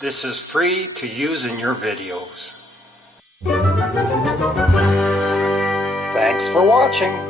This is free to use in your videos. Thanks for watching.